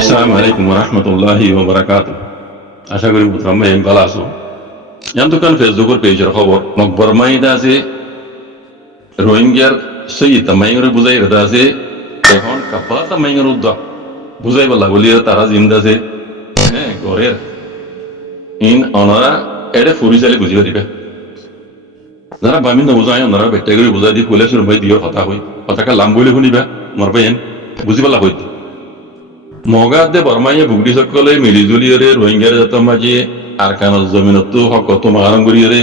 Assalamu alaikum warahmatullahi wabarakatuh. আশা করি বুতরাম ভাই ভালো আছো। জানতো কান ফেসবুকের পেজের খবর মকবর মাইদা আছে রোহিঙ্গার সহিত মাইঙ্গরে বুঝাই রেদা আছে এখন কাপাতা মাইঙ্গর উদ্যোগ বুঝাই বলা বলি তারা জিন্দা আছে হ্যাঁ ঘরের ইন অনারা এটা ফুরি চালে বুঝি পারিবে যারা বামিন বুঝাই ওনারা বেটে করে বুঝাই দি পুলিশ রুমাই দিও কথা হই কথাকে লাম বলে শুনিবা মরবে এন বুঝি পালা হইতে মগাতে বর্মাইয়ে বুগড়ি সকলে মিলিজুলিয়রে রোহিঙ্গার যত মাঝে আর কানার জমিনত হকত মাগারং গুড়িয়রে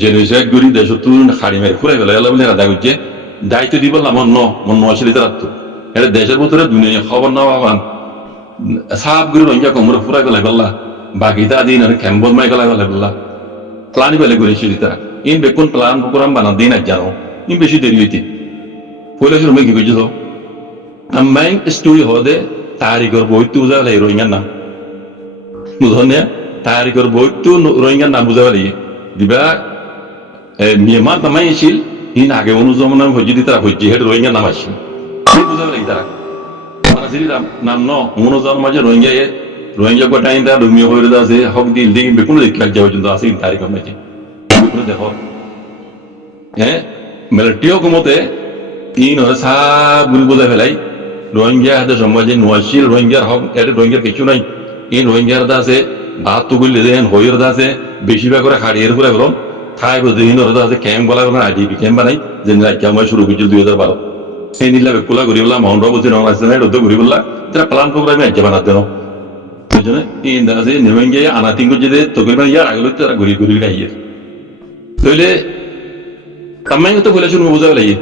জেনুইসাইড গুড়ি দেশতো খাড়ি মারি ফুরাই ফেলে এলা বলে রাধা করছে দায়িত্ব দিব মন নয় রাখতো এটা দেশের ভিতরে দুনিয়া খবর না পাবান সাপ গুড়ি রোহিঙ্গা কমরে ফুরাই ফেলাই ফেললা বাকিটা দিন আর ক্যাম্পত মাই ফেলাই ফেলাই ফেললা প্লানি ফেলে ঘুরেছি তারা ইন বেকুন প্লান প্রোগ্রাম বানা দিন আর জানো ইন বেশি দেরি হইতে পুলিশ রুমে কি করছে তো আমি স্টোরি হদে তারিখের বইতে বুঝা ফেলাই রোহিঙ্গার নাম বুঝলেন তারিখের বইতো রোহিঙ্গার নাম বুঝা ফেলাই দিবা মিয়ানমার নামাই আসছিল ইন আগে অনুজমন হইজি তারা হইজি হেড রোহিঙ্গার নাম আসছিল বুঝা ফেলাই তারা নাম ন অনুজমন মাঝে রোহিঙ্গা গোটাই তার রুমিও হয়ে আছে হক দিল দিন বেকুনো দেখতে যাওয়া পর্যন্ত আছে তারিখের মাঝে দেখো হ্যাঁ মিলিটারি হুকুমতে ইন হলে সব গুলি বোঝা ফেলাই রোহিঙ্গা হাতে সমাজে নোয়াশিল রোহিঙ্গার হক এটা রোহিঙ্গার কিছু নাই ইন রোহিঙ্গার আছে ভাত তো গুলি দেন হইয়ের আছে বেশিরভাগ করে হাড়িয়ে করে ফেলম ঠাই বুঝে ইন আছে ক্যাম্প বলা বলা আইডিপি ক্যাম্প বানাই যে ক্যাম্প শুরু করছিল 2012 সেই নিলা বেকুলা ঘুরি বললাম মহন বুঝি রং আসছে না রোদ ঘুরি বললা তারা প্লান প্রোগ্রামে আজ্ঞা বানাতে না ওই জন্য ইন আছে রোহিঙ্গা আনাতিং যদি তখন ইয়ার আগে তারা ঘুরি ঘুরি আইয়ে তাহলে কামাই তো বলে শুনবো বোঝা লাগে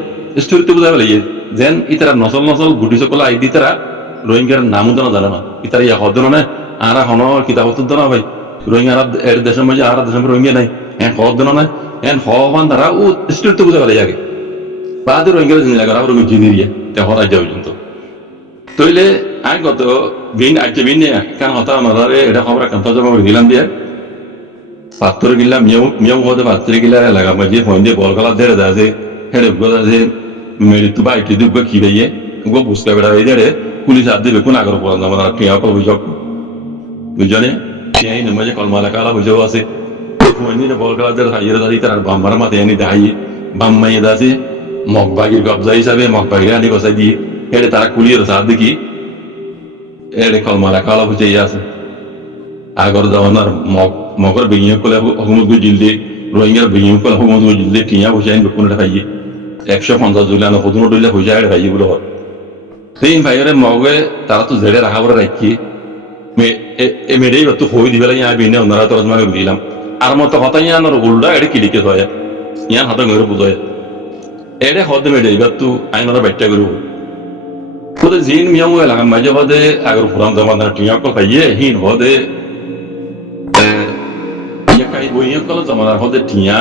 স্টোরি তো বোঝা লাগে যেন ইতারা নসল গুটি সকল আই দি তারা রোহিঙ্গার নামও তো না জানে না ইতারা ইয়া হদ না আর হন কিতাব তো না ভাই রোহিঙ্গা এর দেশের মাঝে আর দেশের রোহিঙ্গা নাই হ্যাঁ হদ না হ্যাঁ হওয়ান তারা ও স্টোরি তো বোঝা লাগে আগে বাদে রোহিঙ্গার জিনিস লাগে আর রোহিঙ্গা জিনিস তে হরা যায় পর্যন্ত তইলে আই গত বিন আজকে বিন কেন হতা নদারে এটা খবর কান্ত জমা করে দিলাম দিয়ে পাত্র গিলা মিয়াও হতে পাত্র গিলা লাগা মাঝে ফোন দিয়ে বল গলা ধরে আছে হেডে গলা আছে মেরি তো বাইকে দুব কি বেয়ে গো বুঝতে বেড়া এই ধরে পুলিশ হাত দিবে কোন আগর পড়া যাবে না টিয়া কল বুঝক বুঝনে টিয়াই না মাঝে কলমালা কালা বুঝাও আছে ফোন দিয়ে বল গলা ধরে হাইরে দাঁড়িয়ে তার বাম্মার মাথায় আনি দাই বাম্মাই দাসে মগবাগির কবজা হিসাবে মগবাগির আনি বসাই দিয়ে হেডে তারা কুলিয়ের সাথ দেখি এডে কলমালা কালা বুঝাই আছে আগর যাওয়ার মগর বেগিয়ে কলে হুকুমত গো জিলদে রোহিঙ্গার বেগিয়ে কলে হুকুমত গো জিলদে টিয়া বসাই বেকুনটা খাইয়ে 150 জুলাই না কত ডইলা হয়ে যায় ভাই বলে হয় সেই ভাইরে মগে তারা তো জেলে রাখা পরে রাখি মেরেই তো হই দিবে লাগে আমি না ওনারা তরজমা করে দিলাম আর মতো কথা ইয়ান আর উল্টা এটা কি লিখে হয় ইয়ান হাতে মেরে বুঝায় এড়ে হদে মেরে এবার তো আইনরা ব্যাখ্যা করব তোদের জিন মিয়াম এলাকা মাঝে হদে আগর পুরান জমানার টিয়া কল পাইয়ে হিন হদে ইয়াকাই বইয়া কল জমানার হদে টিয়া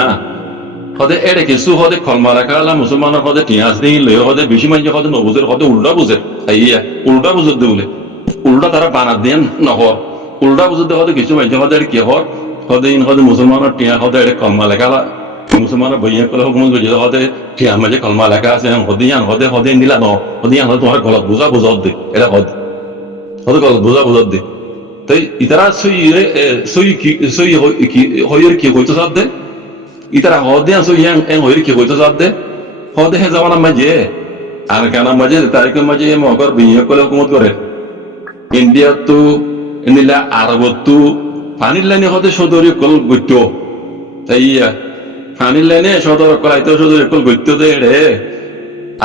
হদে এড়ে কিছু হদে খলমারা কালা মুসলমানের হদে টিয়া আসতে লয়ে হদে বেশি মাইজে হদে নবুজের হদে উল্টা বুঝে আইয়া উল্টা বুঝত দে বলে উল্টা তারা বানাত দেন নহর উল্টা বুঝত দে হদে কিছু মাইজে হদে কি হর হদে ইন হদে মুসলমানের টিয়া হদে এড়ে কলমা লেখালা মুসলমানের বইয়া কলে হুকুম বুঝে হদে টিয়া মাঝে কলমা লেখা আছে হদে নিলা ন হদে তোমার গলত বুঝা বুঝত দে এটা হদে গলত বুঝা বুঝত দে তাই ইতারা সই হইয়ের কি হইতো সাথ দে ইতারা হদে আসো ইয়াং এং হইর কি হইতো সাথ দে হদে হে জামানা মাঝে আর কানা মাঝে তারিখের মাঝে মগর বিয়ে করে হুকুমত করে ইন্ডিয়া তো নিলা আরবত তো পানির লাইনে হদে সদরি কল গইত তাই পানির লাইনে সদর কলাইতো সদরি কল গইত দে রে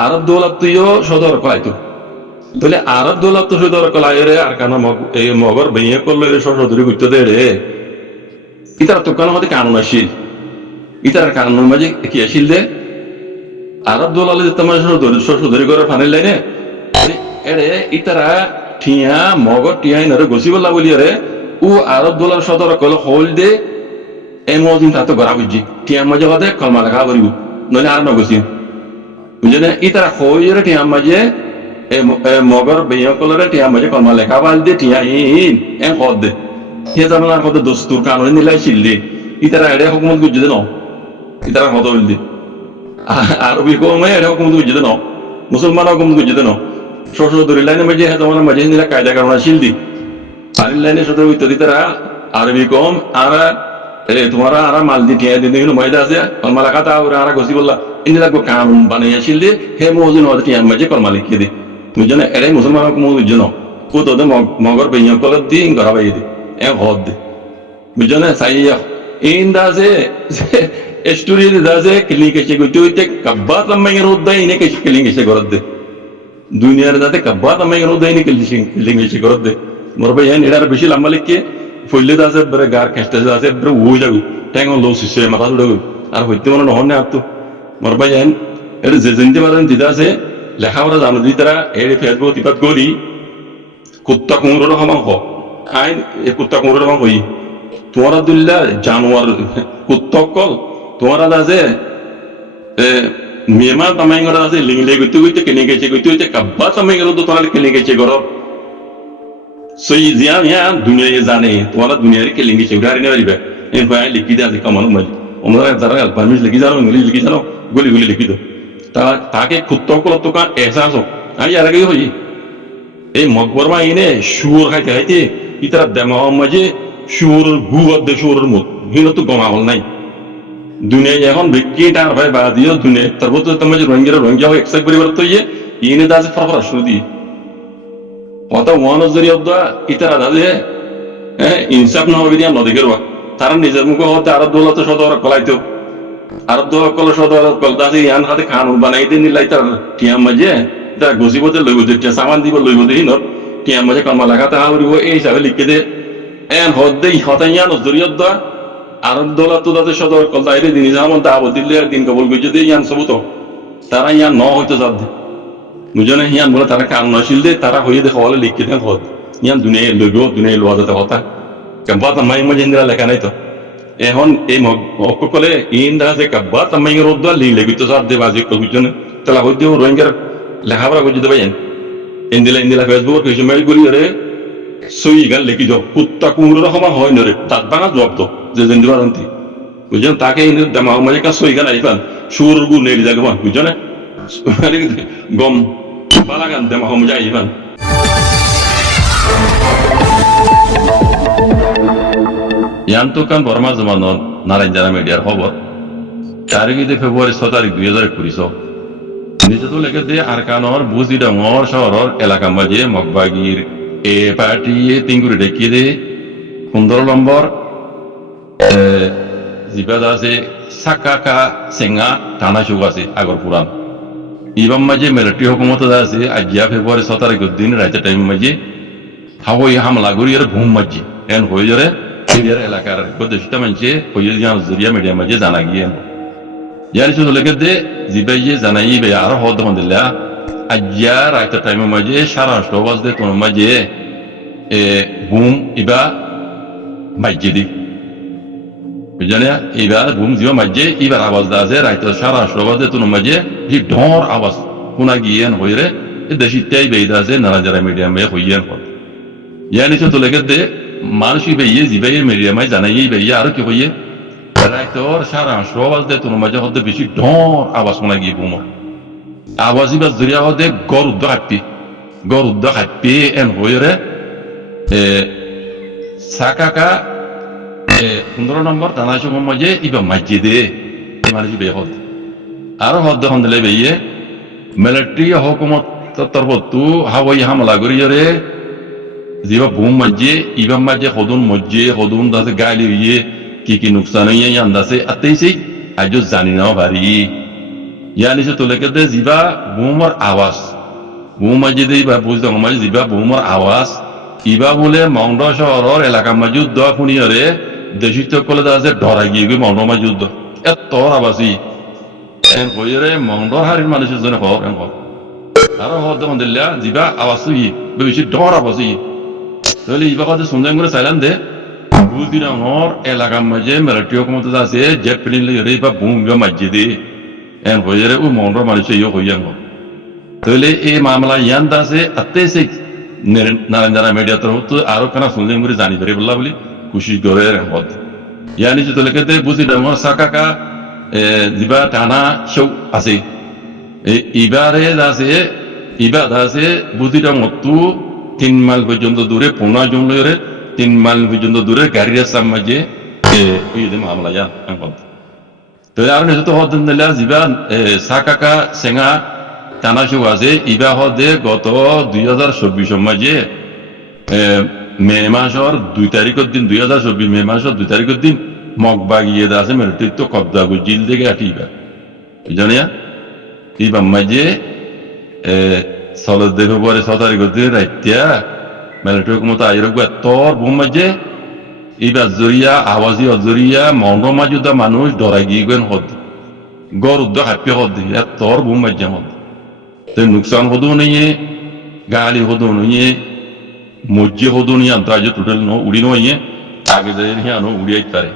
আরব দৌলত তুইও সদর কলাইতো তাহলে আরব দৌলত তো সদর কলাই রে আর কানা এই মগর বিয়ে করলে সদরি গইত দে রে ইতারা তো কানা হদে কানুন আসিল ইতার কানুন মাঝে কি আসিল দে আরব দোলালে তোমার সদরি করে ফানিল লাইনে এরে ইতারা ঠিয়া মগর টিয়াই নরে গছি বললা বলি রে ও আরব দোলার সদর কল হল দে এমদিন তাতো গড়া বুঝি টিয়া মাঝে হদে কলমা লেখা করিব নইলে আর নগছি বুঝলে ইতারা হইরে টিয়া মাঝে মগর বেয় কলরে টিয়া মাঝে কলমা লেখা বাল দে টিয়া ইন এন হদ দে হে জামানার হদে দস্তুর কানুন নিলাই ছিল দে ইতারা এড়ে হুকুমত গুজে দে ন ইতারা হদ হইল দে আরবি কমে এটা হুকুমত গুজে দে ন মুসলমান হুকুমত গুজে দে ন শ্বশুর লাইনের মাঝে হ্যাঁ তোমার মাঝে নিলা কায়দা কারণ শিলদি আর লাইনে শ্বশুর ইত্যাদি তারা আরবি কম আর তোমার আর মাল দি টিয়া দিন দিন ময়দা আছে কলমালা খাতা আর আর গসি বললা ইনি লাগবো কানুন বানাইয়া শিলদি হে মহজুন হতে টিয়া মাঝে কলমা লিখিয়ে দি তুমি জানো এরাই মুসলমান মহজুন কো তোদের মগর বেইয়া কলত দি গড়া বাই দি এ হদ দি বুঝছো না সাইয়া ইন দাসে স্টোরি দাসে ক্লিনিক এসে গইতে হইতে কাব্বাত লাম্মাইয়ের উদ্দাই ইনে কে ক্লিনিক এসে গরদ দে দুনিয়ার দাতে কাব্বাত লাম্মাইয়ের উদ্দাই ইনে ক্লিনিক এসে গরদ দে মোর ভাই এন এটার বেশি লম্বা লিখকে ফইলে দাসে বরে গার কেস্টে দাসে বরে ও যাগু ট্যাঙ্গ লো সিসে মাথা উড়াগু আর হইতে মনে নহন না আপতো মোর ভাই এন এর যে জেনতে মারেন দিদা আছে লেখাপড়া জানো দি তারা এর ফেসবুক টিপাত গরি কুত্তা কুমড়োর হমাং হ আইন এ কুত্তা কুমড়োর হমাং হই তোমার দুল্লা জানোয়ার কুত্তা কল তোমার আছে মেমা তামাই গড় আছে লিংলে গইতে গইতে কেনে গেছে গইতে গইতে কাব্বা তামাই গড় তো তোমার কেনে গেছে গড় সই জিয়া ইয়া দুনিয়া জানে তোমার দুনিয়ার কেনে গেছে উড়ারি না পারিবে এই ভাই লিখি দে আজি কামানো মাই আমরা যারা পারমিশ লিখি জানো ইংলিশ লিখি জানো গলি গলি লিখি দাও তাকে কুত্তা কল তো কা এহসাস हो আই আর আগে হই এই মকবরমা ইনে শুয়োর খাইতে খাইতে ইতারা দেমাও মাঝে শুয়োর গুয়ার দে শুয়োরের মত হিনো তো গমা হল নাই দুনিয়ায় এখন বিজ্ঞান ভাই বা দিও দুনিয়া তারপর তো তোমার রোহিঙ্গা হয় এক্সাইট পরিবার তো ইয়ে দাসে ফরফরা শুরু দি অত ওয়ান জরিয়া দা ইতারা দাসে ইনসাফ না হবে দিয়া নদী গেরবা তারা নিজের মুখে হতে আরব দৌলত সদর কলাইতো আরব দৌলত কল সদর কল দাসে ইয়ান হাতে কানুন বানাই দিন নিলাই তার টিয়াম মাঝে তা গসিবতে লইব দে সামান দিব লইব দে হিনর টিয়াম মাঝে কলমা লাগাতে হাবরিব এই হিসাবে লিখে দে এন হদে হতাইয়ান জরিয়া দা আরব দৌলত তো তাদের সদর কল তাইরে দিন যেমন তা দিল্লি আর দিন কবল গইছে দে ইয়ান সবুত তারা ইয়ান ন হইতো যাব দে বুঝনে ইয়ান বলে তারা কান নশিল দে তারা হইয়ে দে হলে লিখে দে হদ ইয়ান দুনিয়ায় লইব দুনিয়ায় লওয়া যেতে কথা কাব্বা তামাই মজে ইন্দ্রা লেখা নাই তো এখন এই অকলে ইন্দ্রা যে কাব্বা তামাই রোদ লি লেগিতো সব দে বাজি কল বুঝনে তালা হইতে রোহিঙ্গার লেখাপড়া বুঝতে পাইন ইন্দিলা ফেসবুক কিছু মেল করি রে সই গান লিখি দাও কুত্তা কুমড়োর সময় হয় নরে তাত বাঙা জবাব তো যে জেন্দি বারন্তি বুঝছেন তাকে দামা মানে কা সই গান আইবান সুর গু নেলি জাগবান বুঝছেন গম বালাগান দামা হম যাইবান ইয়ান্তু কান বর্মা জমানন নারায়ণ জানা মিডিয়ার খবর তারিখে ফেব্রুয়ারি 6 তারিখ 2021 নিজে তো লেগে দিয়ে আরকানর বুঝি ডাঙর শহরের এলাকা মাঝে মগবাগির এ পার্টি তিনগুড়ি দেখিয়ে দে 15 নম্বর জিবাদ আছে সাকাকা সেঙ্গা থানা চৌক আছে আগর পুরান ইবাম মাঝে মিলিটারি হুকুমত আছে আজিয়া ফেব্রুয়ারি 6 তারিখ দিন রাতে টাইম মাঝে হাওয়াই হামলা করিয়ে ভূম মাঝে এন হয়ে যারে এরিয়ার এলাকার প্রদেশিত মানুষে হয়ে যাওয়ার জরিয়া মিডিয়া মাঝে জানা গিয়ে জানি শুধু লেগে দে জিবাই জানাই বে আর হদ হন্দিল্লা আজিয়া রাতে টাইম মাঝে 8:30 বাজে তোর মাঝে বুম ইবা মাঝে দি বুঝলে এবার বুম দিও মাঝে এবার আওয়াজ আছে রাতে 8:30 বাজে তোর মাঝে হি ঢর আওয়াজ কোনা গিয়েন হইরে দেশিতাই বেইদা আছে নারাজারা মিডিয়াম এ হইয়েন পর জানি শুধু লেগে দে মানুষই বেইয়ে জিবাই মিডিয়াম এ জানাই বেইয়ে আর কি হইয়ে রাতে 8:30 বাজে তোর মাঝে হতে বেশি ঢর আওয়াজ কোনা গিয়ে বুম আওয়াজই বা জরিয়া হতে গরুদ্দ হাপি এন হইরে সাকাকা 15 নম্বর থানা চৌক মাঝে ইবা মসজিদে মানুষ বে হদ আর হদ হন্দলে বেয়ে মিলিটারি হুকুমত তরফতু হাওয়াই হামলা করিয়ে জিবা বুম মাঝে ইবা মাঝে হদুন দাসে গালি হইয়ে কি নুকসান হইয়ে আন্দাসে আতেইছে আজ জানি না ভারি ইয়ানি সে তোলেকে দে জিবা বুমর আওয়াজ বুম মাঝে দে ইবা বুঝ দং মাঝে জিবা বুমর আওয়াজ ইবা বলে মংড শহরের এলাকা মাঝে যুদ্ধ শুনিয়রে দেশিত কলে আছে ডরা গিয়ে মংড মাঝে যুদ্ধ এত আবাসি এন কইরে মংড হারির মানুষের জন্য হর এন হর আর হর দেখুন দিল্লা জিবা আওয়াজ বেশি ডর আবাসি তাহলে ইবা কথা শুনলেন করে চাইলাম দে বুঝি ডাঙর এলাকা মাঝে মিলিটারি হুকুমত আছে জেট প্লেন লইরে ইবা বুম ইবা মাঝে দে এন কইরে ও মংড মানুষের ইয়ে হইয়ান হর তাহলে এই মামলা ইয়ান দাসে আতেছে নারায়ণ জানা মিডিয়া তরফ আরো কেনা শুনলেন করে জানি পারে বললা বলি খুশি করে হদ ইয়ানি যে তোলেকে বুঝি ডাঙর সাকাকা জিবা টানা শৌ আছে ইবারে আছে ইবা আছে বুদ্ধিটা মতো 3 মাইল পর্যন্ত দূরে পোনা জমলে 3 মাইল পর্যন্ত দূরে গাড়ির সামাজে ওই যে মামলা যা তো আর নিশ্চিত হতেন দিলা যিবা সাকাকা সেঙা টানা শুরু আছে ইবা হদে গত 2024 মাঝে মে মাসের 2 তারিখের দিন 2024 মে মাসের 2 তারিখের দিন মগবাগিয়ে আছে মিলিটারি তো কবজা জিল থেকে আটিবা জানিয়া ইবা মাঝে সলদ দেহ পরে 6 তারিখের দিন রাইতিয়া মিলিটারি মতো আইরক তোর বুম মাঝে ইবা জরিয়া আওয়াজি অজরিয়া মন মাজুদা মানুষ ডরাই গিয়ে গেন হদ গড় উদ্যোগ হাপি হদ তোর বুম মাঝে হদ তো নুকসান হদু নিয়ে গালি হদু নিয়ে মজ্জি হদু নিয়ে আন্তঃ টোটাল নো উড়ি নয় আগে যাই নিয়ে আনো উড়িয়াই পারে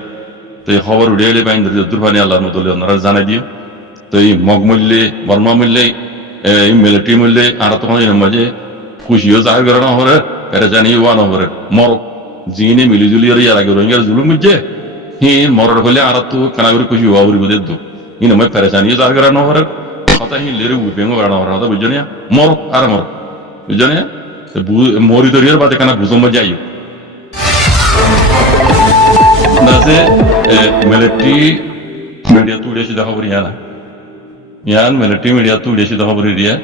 তো এই খবর উড়িয়াইলে বাইন দুর্বানি আল্লাহর মতো ওনারা জানাই দিও তো এই মগ মূল্যে বর্মা মূল্যে এই মিলিটারি মূল্যে আর তখন মাঝে খুশিও জাহার করানো হরে এটা জানি ওয়ান হরে মর জিনে মিলিজুলি আর ইয়ার আগে রোহিঙ্গার জুলুম বুঝছে হি মরার হলে আর তো কানাগুড়ি খুশি হওয়া উড়ি বুঝে দো ইন মই পেরেশানিও জাহার করানো হরে কথা হি লেরে উইপেঙ্গো করানো হরে কথা বুঝছো না মর আর মর বুঝছো না মরি তরিয়ার বাদে কানা বুঝো মজা আইও দাসে মিলিটারি মিডিয়া তুড়ে সিধা খবর ইয়ানা ইয়ান মিলিটারি মিডিয়া তুড়ে সিধা খবর দিয়া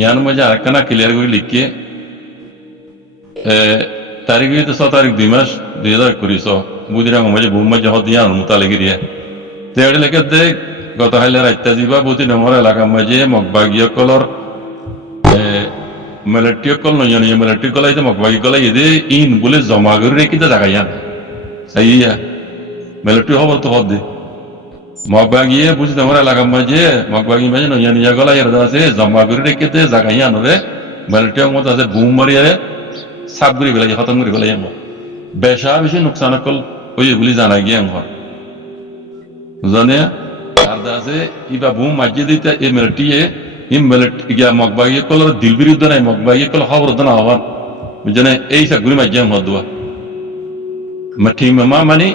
ইয়ান মজা আরেকখানা ক্লিয়ার করে লিখকে তারিখ 6 তারিখ 2 মাস 2021 বুদিরা মজা বুম মজা হদ ইয়ান মুতালিকি দিয়া তেড়ে লেখে দে গত হাইলে রাইতা জিবা বুদি নম্বর এলাকা মজে মগবাগিয়া কলর মিলিটারি কল নয় মিলিটারি কলাই মগবাগি কলাই এদে ইন বলে জমা করে রেখে জায়গা ইয়ান সাইয়া মিলিটারি খবর তো হদ দে মগবাগিয়ে বুঝি তোমার এলাকা মাঝে মগবাগি মাঝে নইয়া নিয়া গলা এর আছে জমা করে রেখে দে জায়গা ইয়ান রে মিলিটারি মত আছে বুম মারিয়া সাপ করে গেলে খতম করে গেলে বেশা বেশি নুকসান কল ওই এগুলি জানা গিয়ে জানে আর আছে ইবা বুম মাঝে দিতে এই মিলিটারি গিয়া মগবাগি কল দিল বিরুদ্ধ নাই মগবাগি কল খবর না হওয়ার বুঝনে এই সাগুলি মাঝে হদুয়া মাঠি মামা মানে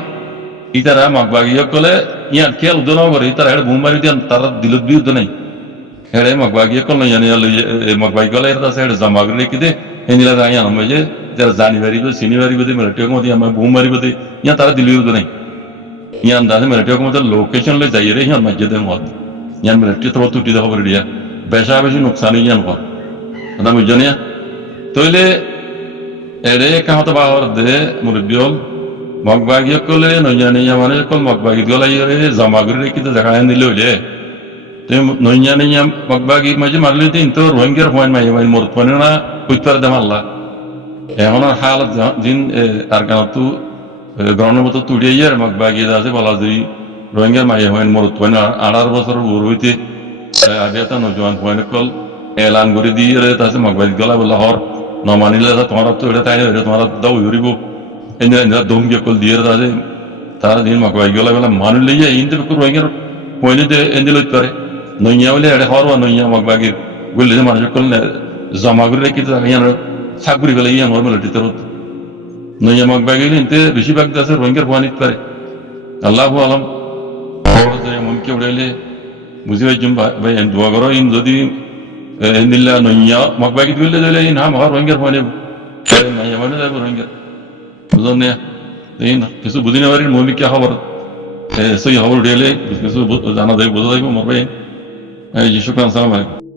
ইতারা মগবাগিয়ে কলে ইয়ান খেয়াল উদ্যোগ করে ইতারা হেড়ে বুম মারি দিয়ান তারা দিলত বিরুদ্ধ নাই হেড়ে মগবাগিয়ে কল ইয়ান মগবাগি কলে এটা হেড়ে জমা করে রেখে দে এনিলা যাই আনম যে যারা জানি পারিব চিনি পারিব দে মিলিটারি মধ্যে আমার বুম মারিব দে ইয়ান তারা দিল বিরুদ্ধ নাই ইয়ান দাদে মিলিটারি মধ্যে লোকেশন লে যাই রে ইয়ান মাঝে দেন হদ ইয়ান মিলিটারি তো তুটি দেওয়া করে দিয়া বেশা বেশি নুকসান ইয়ান কর এটা বুঝছো না তইলে এড়ে কাহত বাহর দে মুরব্বিয়ল মগবাগিয়ে কলে নইয়া নিয়া মানে কল মগবাগি গলাই রে জমা করে রেখে দেখা নিলে হইলে তো নইয়া নিয়া মগবাগি মাঝে মারলে দিন তো রোহিঙ্গার পয়েন্ট মাই মাই মরত পারে না কইতার দাম আল্লাহ এখন হালত দিন আর কারণ তো গ্রহণের মতো তুড়িয়ে ইয়ার মগবাগি আছে বলা যে রোহিঙ্গার মাই হয় মরত পারে না 18 বছর বুড়ো হইতে আগে তো নজওয়ান পয়েন্ট কল এলান করে দিয়ে রে তাছে মগবাগি গলা বলা হর নমানিলে তোমার তো এটা তাই তোমার দাও হইব এনে দমকে কল দিয়ে আছে তারা দিন মগবাগি গলা বলা মানুষ লইয়া ইনতে রোহিঙ্গার পয়েন্টে এনে লইতে পারে নইয়া বলে এটা হরবা নইয়া মগবাগি বললে যে মানুষ কল জমা করে রেখে ইয়ান চাকরি গেলে ইয়ান হর মিলিটারি তরফ নইয়া মগবাগি ইনতে বেশিরভাগ আছে রোহিঙ্গার পয়েন্ট পারে আল্লাহ আলম মনকে উড়াইলে বুঝি পাইছুম ভাই দোয়া করো ইন যদি নিল্লা নইয়া মগবাগি দিলে দিলে ইন হাম হর রোহিঙ্গার পয়েন্ট নইয়া মানে যাবো রোহিঙ্গার বুঝলেন না এই না কিছু বুঝি না পারি মমি কে খবর সেই খবর উঠিয়ালে কিছু জানা যাবে বোঝা যাবে মরবে এই শুক্রান সালাম আলাইকুম